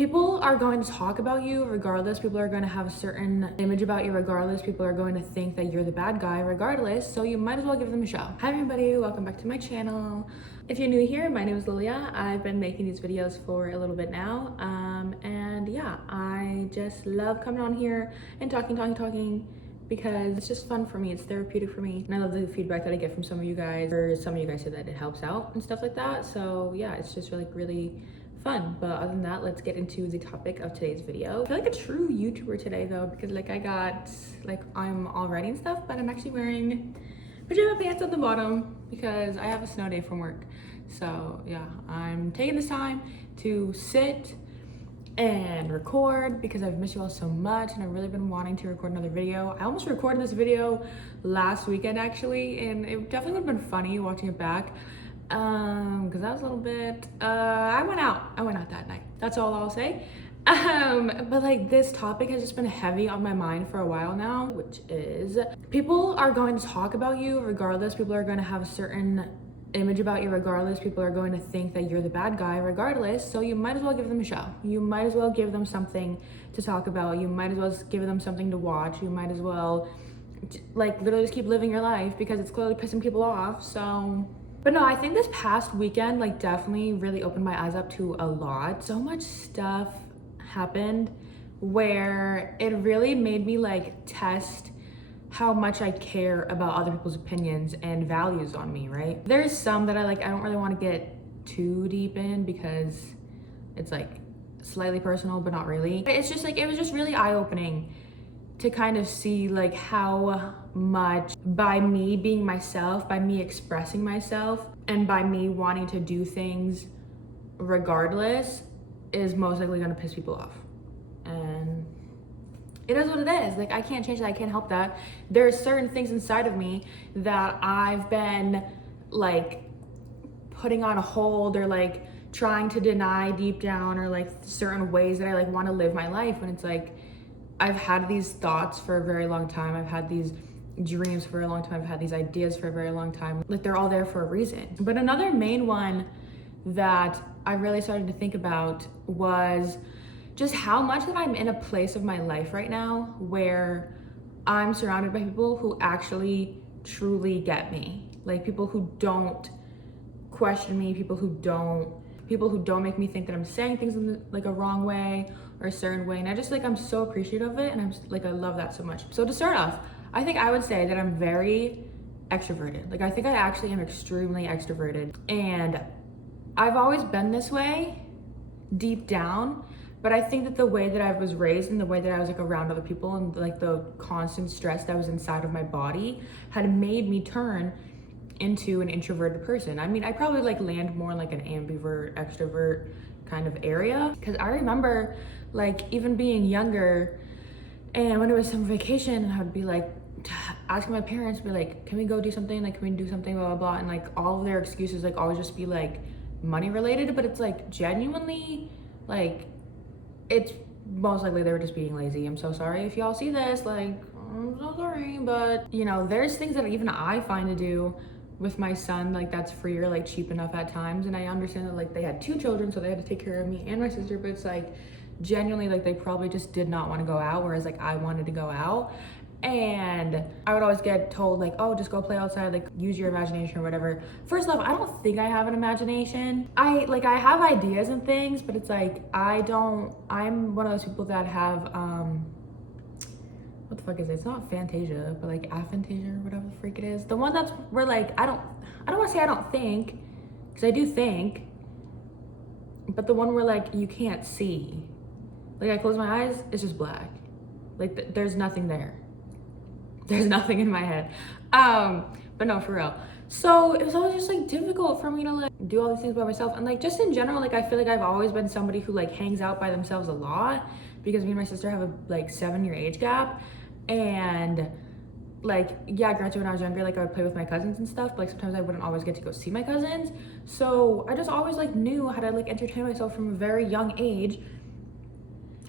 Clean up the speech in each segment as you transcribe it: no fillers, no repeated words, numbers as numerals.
People are going to talk about you regardless. People are going to have a certain image about you regardless. People are going to think that you're the bad guy regardless. So you might as well give them a show. Hi everybody, welcome back to my channel. If you're new here, my name is Lilia. I've been making these videos for a little bit now. And yeah, I just love coming on here and talking because it's just fun for me. It's therapeutic for me. And I love the feedback that I get from some of you guys, or some of you guys say that it helps out and stuff like that. So yeah, it's just really fun. But other than that, let's get into the topic of today's video. I feel like a true YouTuber today though, because I'm all ready and stuff, but I'm actually wearing pajama pants at the bottom because I have a snow day from work. So yeah, I'm taking this time to sit and record because I've missed you all so much and I've really been wanting to record another video. I almost recorded this video last weekend actually, and it definitely would have been funny watching it back. Because that was a little bit, I went out that night. That's all I'll say. But like this topic has just been heavy on my mind for a while now, which is people are going to talk about you regardless. People are going to have a certain image about you regardless. People are going to think that you're the bad guy regardless. So you might as well give them a show. You might as well give them something to talk about. You might as well give them something to watch. You might as well like literally just keep living your life because it's clearly pissing people off. So but no, I think this past weekend like definitely really opened my eyes up to a lot. So much stuff happened where it really made me like test how much I care about other people's opinions and values on me, right? There's some that I don't really want to get too deep in because it's like slightly personal, but not really. It's just like, it was just really eye-opening to kind of see like how much by me being myself, by me expressing myself, and by me wanting to do things regardless is most likely gonna piss people off. And it is what it is. Like, I can't change that, I can't help that. There's certain things inside of me that I've been like putting on a hold or like trying to deny deep down, or like certain ways that I like want to live my life. And it's like, I've had these thoughts for a very long time. I've had these dreams for a long time. I've had these ideas for a very long time. Like, they're all there for a reason. But another main one that I really started to think about was just how much that I'm in a place of my life right now where I'm surrounded by people who actually truly get me. Like, people who don't question me, people who don't make me think that I'm saying things in like a wrong way or a certain way. And I just like, I'm so appreciative of it, and I'm just, like, I love that so much. So to start off, I think I would say that I'm very extroverted. Like, I think I actually am extremely extroverted, and I've always been this way deep down. But I think that the way that I was raised and the way that I was like around other people and like the constant stress that was inside of my body had made me turn into an introverted person. I mean, I probably like land more in like an ambivert, extrovert kind of area. Because I remember like even being younger, and when it was summer vacation, I would be like asking my parents, be like, can we go do something? Like, can we do something, blah, blah, blah. And like all of their excuses like always just be like money related, but it's like genuinely like, it's most likely they were just being lazy. I'm so sorry if y'all see this, like, I'm so sorry. But you know, there's things that even I find to do with my son, like that's free or like cheap enough at times. And I understand that like they had 2 children, so they had to take care of me and my sister, but it's like genuinely like they probably just did not want to go out, whereas like I wanted to go out. And I would always get told like, oh, just go play outside, like use your imagination or whatever. First off, I don't think I have an imagination. I have ideas and things, but it's like I'm one of those people that have what the fuck is it? It's not Fantasia, but like aphantasia or whatever the freak it is. The one that's where like I don't want to say I don't think, because I do think, but the one where like you can't see. Like I close my eyes, it's just black. Like there's nothing there. There's nothing in my head. But no, for real. So it was always just like difficult for me to like do all these things by myself. And like just in general, like I feel like I've always been somebody who like hangs out by themselves a lot, because me and my sister have a like 7-year age gap. And like, yeah, granted when I was younger, like I would play with my cousins and stuff, but like sometimes I wouldn't always get to go see my cousins. So I just always like knew how to like entertain myself from a very young age,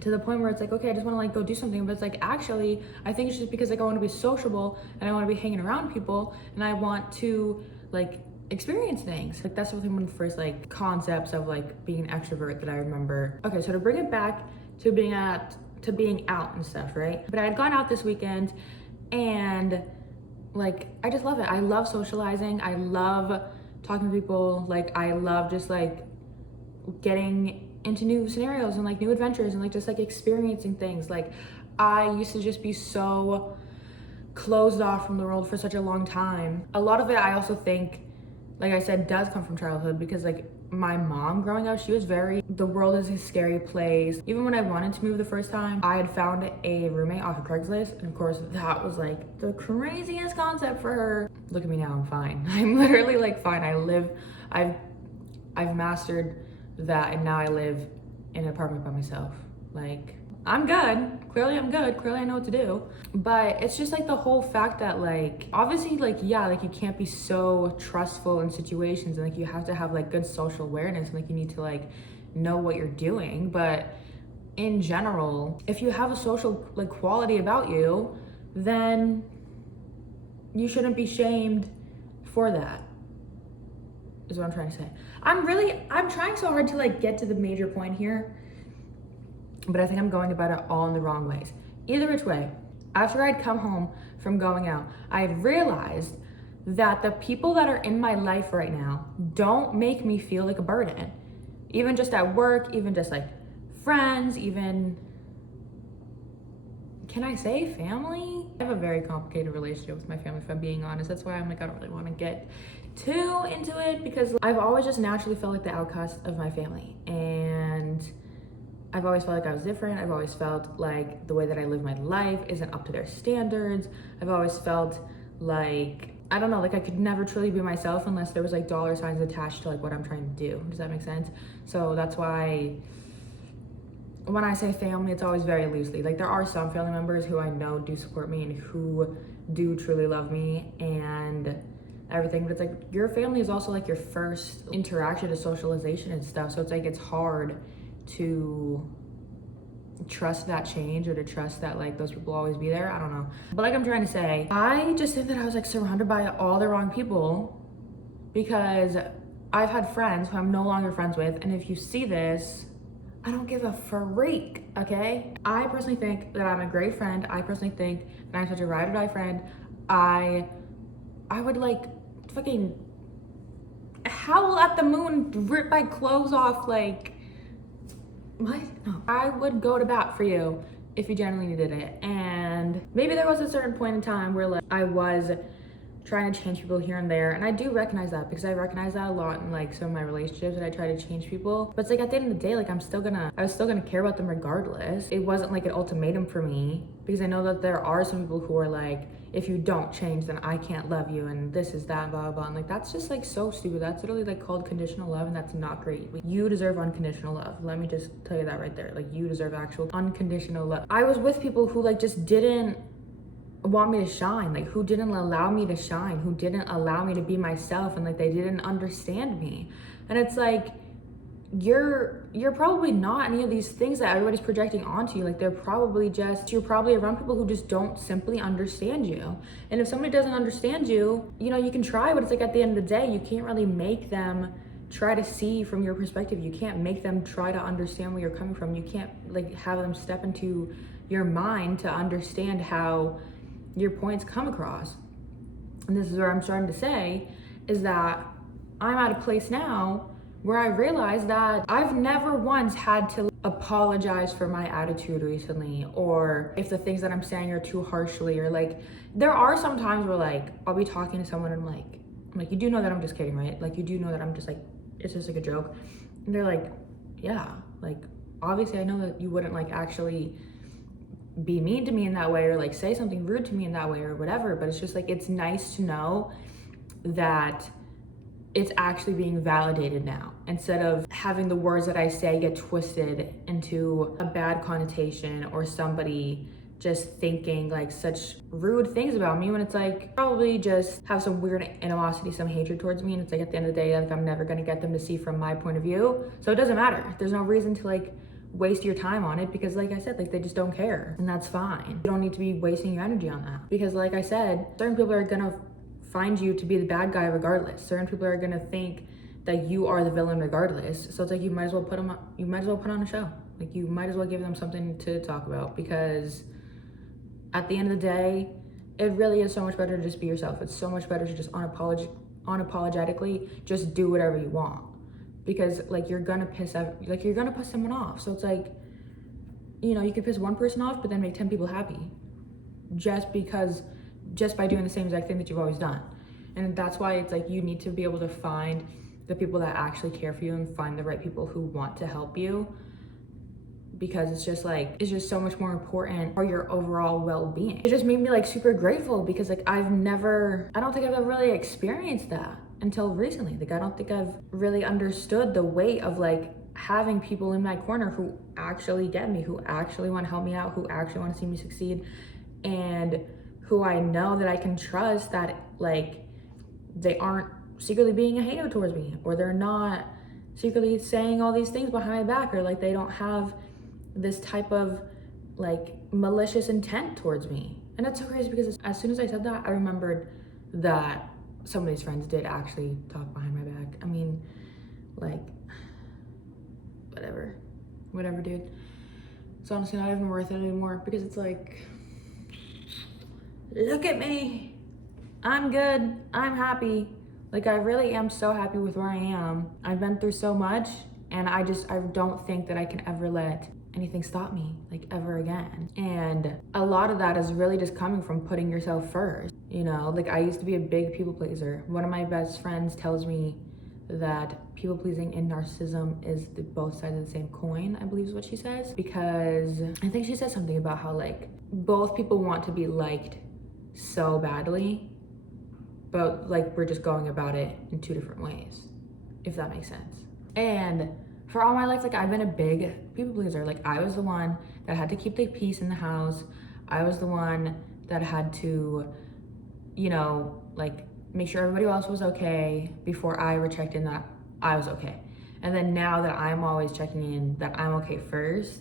to the point where it's like, okay, I just want to like go do something. But it's like, actually, I think it's just because like I want to be sociable and I want to be hanging around people and I want to like experience things. Like that's one of the first like concepts of like being an extrovert that I remember. Okay, so to bring it back to being out and stuff, right? But I had gone out this weekend and like I just love it. I love socializing. I love talking to people. Like I love just like getting into new scenarios and like new adventures and like just like experiencing things. Like I used to just be so closed off from the world for such a long time. A lot of it I also think, like I said, does come from childhood because like my mom growing up, she was very, the world is a scary place. Even when I wanted to move the first time, I had found a roommate off of Craigslist. And of course that was like the craziest concept for her. Look at me now, I'm fine. I'm literally like fine. I've mastered that and now I live in an apartment by myself. Like I'm good. Clearly I'm good. Clearly I know what to do. But it's just like the whole fact that like, obviously like, yeah, like you can't be so trustful in situations and like you have to have like good social awareness and like you need to like know what you're doing. But in general, if you have a social like quality about you, then you shouldn't be shamed for that, is what I'm trying to say. I'm trying so hard to like get to the major point here, but I think I'm going about it all in the wrong ways. Either which way, after I'd come home from going out, I had realized that the people that are in my life right now don't make me feel like a burden. Even just at work, even just like friends, even, can I say family? I have a very complicated relationship with my family, if I'm being honest. That's why I'm like, I don't really want to get too into it because I've always just naturally felt like the outcast of my family. And I've always felt like I was different. I've always felt like the way that I live my life isn't up to their standards. I've always felt like, I don't know, like I could never truly be myself unless there was like dollar signs attached to like what I'm trying to do. Does that make sense? So that's why when I say family, it's always very loosely. Like there are some family members who I know do support me and who do truly love me and everything, but it's like your family is also like your first interaction to socialization and stuff. So it's like, it's hard to trust that change or to trust that like those people will always be there. I don't know. But like I'm trying to say, I just think that I was like surrounded by all the wrong people because I've had friends who I'm no longer friends with. And if you see this, I don't give a freak, okay? I personally think that I'm a great friend. I personally think that I'm such a ride or die friend. I would like fucking howl at the moon, rip my clothes off, like, what? No. I would go to bat for you if you genuinely needed it. And maybe there was a certain point in time where like I was trying to change people here and there. And I do recognize that because I recognize that a lot in like some of my relationships that I try to change people. But it's like at the end of the day, like I was still gonna care about them regardless. It wasn't like an ultimatum for me because I know that there are some people who are like, if you don't change, then I can't love you and this is that, blah, blah, blah. And like, that's just like so stupid. That's literally like called conditional love and that's not great. Like, you deserve unconditional love. Let me just tell you that right there. Like you deserve actual unconditional love. I was with people who like just didn't want me to shine, like who didn't allow me to shine, who didn't allow me to be myself, and like they didn't understand me. And it's like you're probably not any of these things that everybody's projecting onto you. Like they're probably just, you're probably around people who just don't simply understand you. And if somebody doesn't understand you, you know, you can try, but it's like at the end of the day, you can't really make them try to see from your perspective. You can't make them try to understand where you're coming from. You can't like have them step into your mind to understand how your points come across. And this is where I'm starting to say is that I'm at a place now where I realize that I've never once had to apologize for my attitude recently, or if the things that I'm saying are too harshly, or like there are some times where like I'll be talking to someone and I'm like, you do know that I'm just kidding, right? Like you do know that I'm just like, it's just like a joke. And they're like, yeah, like obviously I know that you wouldn't like actually be mean to me in that way or like say something rude to me in that way or whatever, but it's just like, it's nice to know that it's actually being validated now, instead of having the words that I say get twisted into a bad connotation or somebody just thinking like such rude things about me when it's like probably just have some weird animosity, some hatred towards me. And it's like at the end of the day, like I'm never gonna get them to see from my point of view. So it doesn't matter. There's no reason to like waste your time on it because like I said, like they just don't care, and that's fine. You don't need to be wasting your energy on that because like I said, certain people are gonna find you to be the bad guy regardless. Certain people are gonna think that you are the villain regardless. So it's like you might as well put on a show. Like you might as well give them something to talk about, because at the end of the day, it really is so much better to just be yourself. It's so much better to just unapologetically just do whatever you want, because like you're gonna piss someone off. So it's like, you know, you could piss one person off but then make 10 people happy just by doing the same exact thing that you've always done. And that's why it's like you need to be able to find the people that actually care for you and find the right people who want to help you, because it's just so much more important for your overall well-being. It just made me like super grateful, because like I don't think I've ever really experienced that until recently. Like I don't think I've really understood the weight of like having people in my corner who actually get me, who actually want to help me out, who actually want to see me succeed, and who I know that I can trust, that like they aren't secretly being a hater towards me, or they're not secretly saying all these things behind my back, or like they don't have this type of like malicious intent towards me. And it's so crazy, because as soon as I said that, I remembered that some of these friends did actually talk behind my back. I mean, like, whatever, dude. It's honestly not even worth it anymore, because it's like, look at me, I'm good, I'm happy. Like I really am so happy with where I am. I've been through so much, and I don't think that I can ever let anything stop me, like ever again. And a lot of that is really just coming from putting yourself first. You know, like I used to be a big people pleaser. One of my best friends tells me that people pleasing and narcissism is both sides of the same coin, I believe is what she says, because I think she says something about how like both people want to be liked so badly, but like we're just going about it in two different ways, if that makes sense. And for all my life, like I've been a big people pleaser. Like I was the one that had to keep the peace in the house. I was the one that had to, you know, like make sure everybody else was okay before I were checked in that I was okay. And then now that I'm always checking in that I'm okay first,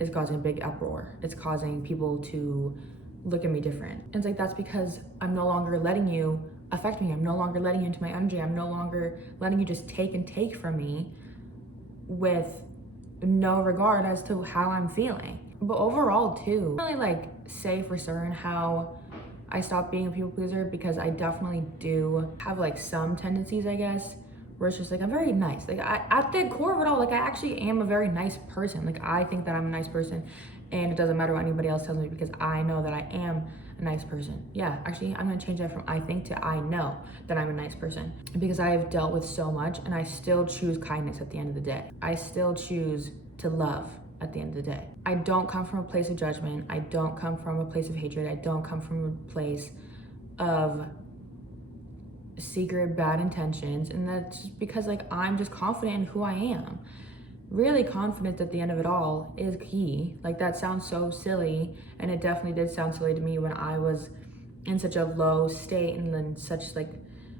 it's causing a big uproar. It's causing people to look at me different. And it's like, that's because I'm no longer letting you affect me. I'm no longer letting you into my energy. I'm no longer letting you just take from me with no regard as to how I'm feeling. But overall too, I really like say for certain how I stopped being a people pleaser, because I definitely do have like some tendencies, I guess, where it's just like I'm very nice. Like at the core of it all, like I actually am a very nice person. Like I think that I'm a nice person, and it doesn't matter what anybody else tells me, because I know that I am a nice person. Yeah, actually I'm gonna change that from I think to I know that I'm a nice person, because I have dealt with so much, and I still choose kindness at the end of the day. I still choose to love at the end of the day. I don't come from a place of judgment. I don't come from a place of hatred. I don't come from a place of secret bad intentions. And that's just because like I'm just confident in who I am. Really confident at the end of it all is key. Like that sounds so silly, and it definitely did sound silly to me when I was in such a low state, and then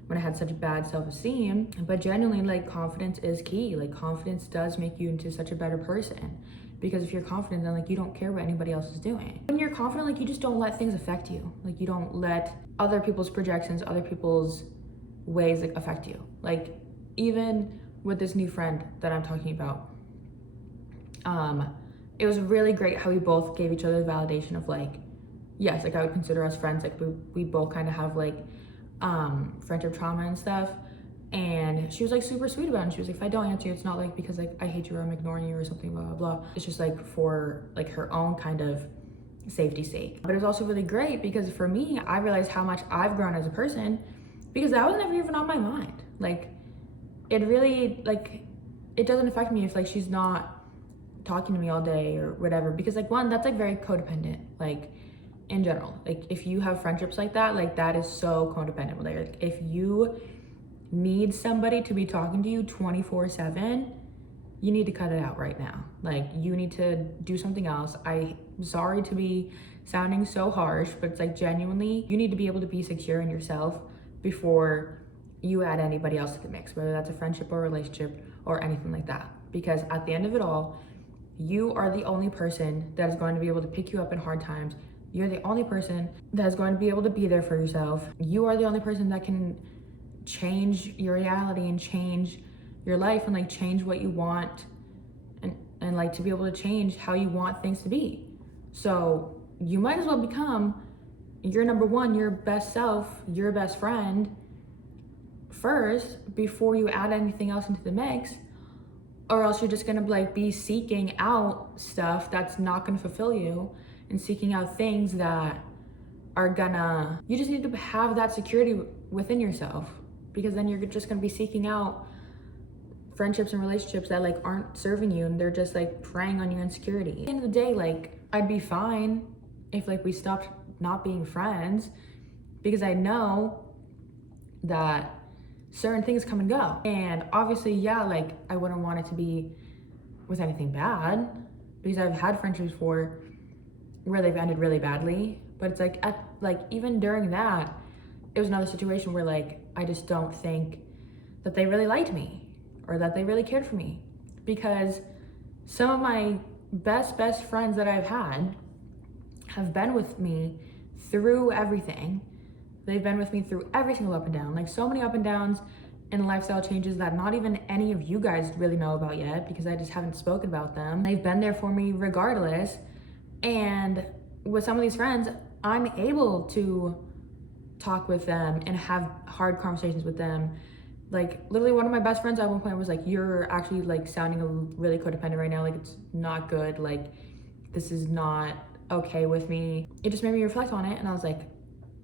when I had such bad self-esteem. But genuinely, like confidence is key. Like confidence does make you into such a better person, because if you're confident, then like you don't care what anybody else is doing. When you're confident, like you just don't let things affect you. Like you don't let other people's projections, other people's ways like affect you. Like even with this new friend that I'm talking about, it was really great how we both gave each other the validation of like, yes, like I would consider us friends. Like we both kind of have like friendship trauma and stuff. And she was like super sweet about it. And she was like, if I don't answer you, it's not like because like I hate you or I'm ignoring you or something, blah, blah, blah. It's just like for like her own kind of safety sake. But it was also really great because for me, I realized how much I've grown as a person, because that was never even on my mind. Like it really, like, it doesn't affect me if like she's not talking to me all day or whatever, because like one, that's like very codependent, like in general. Like if you have friendships like that is so codependent. Like if you need somebody to be talking to you 24/7, you need to cut it out right now. Like you need to do something else. I'm sorry to be sounding so harsh, but it's like genuinely, you need to be able to be secure in yourself before you add anybody else to the mix, whether that's a friendship or relationship or anything like that. Because at the end of it all, you are the only person that is going to be able to pick you up in hard times. You're the only person that's going to be able to be there for yourself. You are the only person that can change your reality and change your life and like change what you want and like to be able to change how you want things to be. So you might as well become your number one, your best self, your best friend first before you add anything else into the mix, or else you're just gonna like be seeking out stuff that's not gonna fulfill you and seeking out things that are gonna, you just need to have that security within yourself, because then you're just gonna be seeking out friendships and relationships that like aren't serving you and they're just like preying on your insecurity. At the end of the day, like I'd be fine if like we stopped not being friends, because I know that certain things come and go. And obviously, yeah, like I wouldn't want it to be with anything bad, because I've had friendships before where they've ended really badly. But it's like even during that, it was another situation where like I just don't think that they really liked me or that they really cared for me, because some of my best friends that I've had have been with me through everything. They've been with me through every single up and down, like so many up and downs and lifestyle changes that not even any of you guys really know about yet, because I just haven't spoken about them. They've been there for me regardless. And with some of these friends, I'm able to talk with them and have hard conversations with them. Like literally one of my best friends at one point was like, you're actually like sounding really codependent right now. Like it's not good. Like this is not okay with me. It just made me reflect on it. And I was like,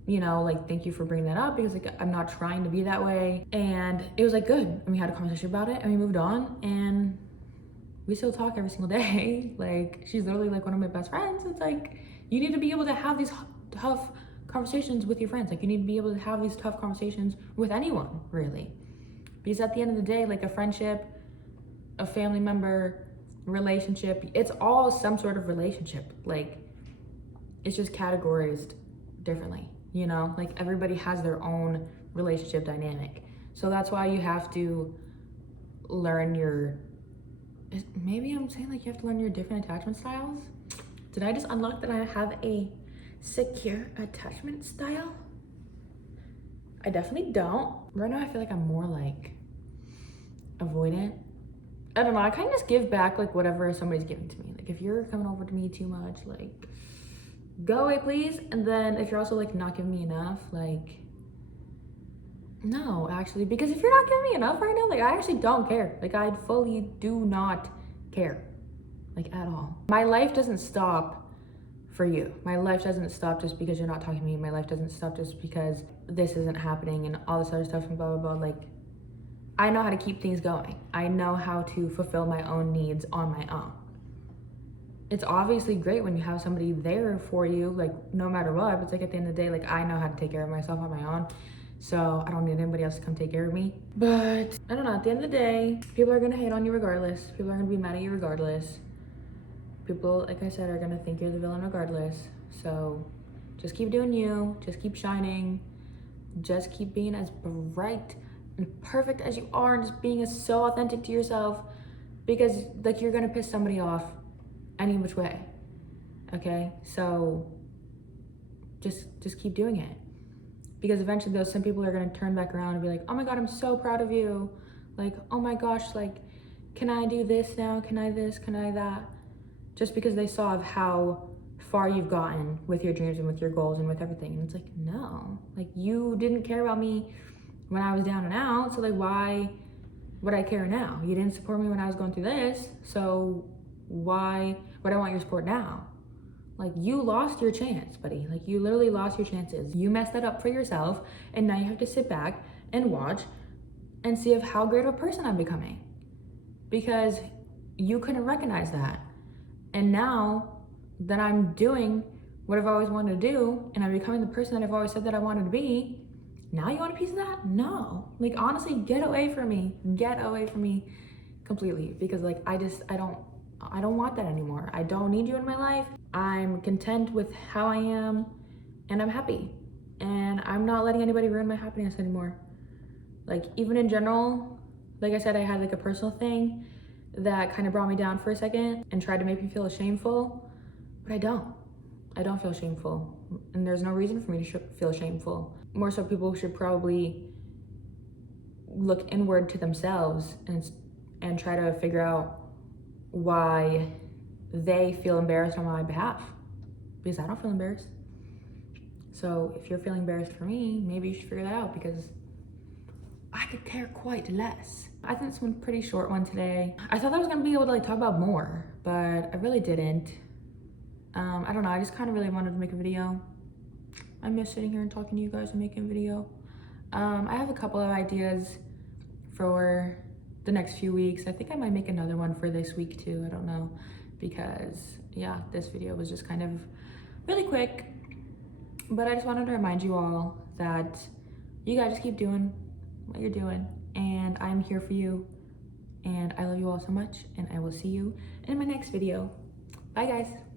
you know, like, thank you for bringing that up, because like I'm not trying to be that way. And it was like good. And we had a conversation about it and we moved on, and we still talk every single day. Like she's literally like one of my best friends. It's like, you need to be able to have these tough conversations with your friends. Like you need to be able to have these tough conversations with anyone, really. Because at the end of the day, like a friendship, a family member, relationship, it's all some sort of relationship. Like it's just categorized differently, you know? Like everybody has their own relationship dynamic. So that's why you have to learn your, maybe I'm saying like you have to learn your different attachment styles. Did I just unlock that I have a secure attachment style? I definitely don't. Right now I feel like I'm more like avoidant. I don't know, I kind of just give back like whatever somebody's giving to me. Like if you're coming over to me too much, like go away please. And then if you're also like not giving me enough, like no, actually, because if you're not giving me enough right now, like I actually don't care. Like I fully do not care, like at all. My life doesn't stop for you. My life doesn't stop just because you're not talking to me. My life doesn't stop just because this isn't happening and all this other stuff and blah, blah, blah. Like I know how to keep things going. I know how to fulfill my own needs on my own. It's obviously great when you have somebody there for you, like no matter what, but it's like at the end of the day, like I know how to take care of myself on my own. So I don't need anybody else to come take care of me. But I don't know, at the end of the day, people are gonna hate on you regardless. People are gonna be mad at you regardless. People, like I said, are gonna think you're the villain regardless. So just keep doing you, just keep shining, just keep being as bright and perfect as you are, and just being as so authentic to yourself, because like you're gonna piss somebody off any which way. Okay, so just keep doing it, because eventually those some people are gonna turn back around and be like, oh my god, I'm so proud of you. Like, oh my gosh, like, can I do this now? Can I this? Can I that? Just because they saw of how far you've gotten with your dreams and with your goals and with everything. And it's like, no, like you didn't care about me when I was down and out. So like, why would I care now? You didn't support me when I was going through this. So why would I want your support now? Like you lost your chance, buddy. Like you literally lost your chances. You messed that up for yourself. And now you have to sit back and watch and see of how great of a person I'm becoming, because you couldn't recognize that. And now that I'm doing what I've always wanted to do, and I'm becoming the person that I've always said that I wanted to be, now you want a piece of that? No. Like honestly, get away from me. Get away from me completely, because like I don't want that anymore. I don't need you in my life. I'm content with how I am, and I'm happy. And I'm not letting anybody ruin my happiness anymore. Like even in general, like I said, I had like a personal thing that kind of brought me down for a second and tried to make me feel shameful, but I don't. I don't feel shameful, and there's no reason for me to feel shameful. More so, people should probably look inward to themselves and try to figure out why they feel embarrassed on my behalf, because I don't feel embarrassed. So if you're feeling embarrassed for me, maybe you should figure that out, because I could care quite less. I think this one's a pretty short one today. I thought I was gonna be able to like talk about more, but I really didn't. I don't know, I just kind of really wanted to make a video. I miss sitting here and talking to you guys and making a video. I have a couple of ideas for the next few weeks. I think I might make another one for this week too, I don't know. Because yeah, this video was just kind of really quick. But I just wanted to remind you all that you guys just keep doing what you're doing, and I'm here for you, and I love you all so much, and I will see you in my next video. Bye guys.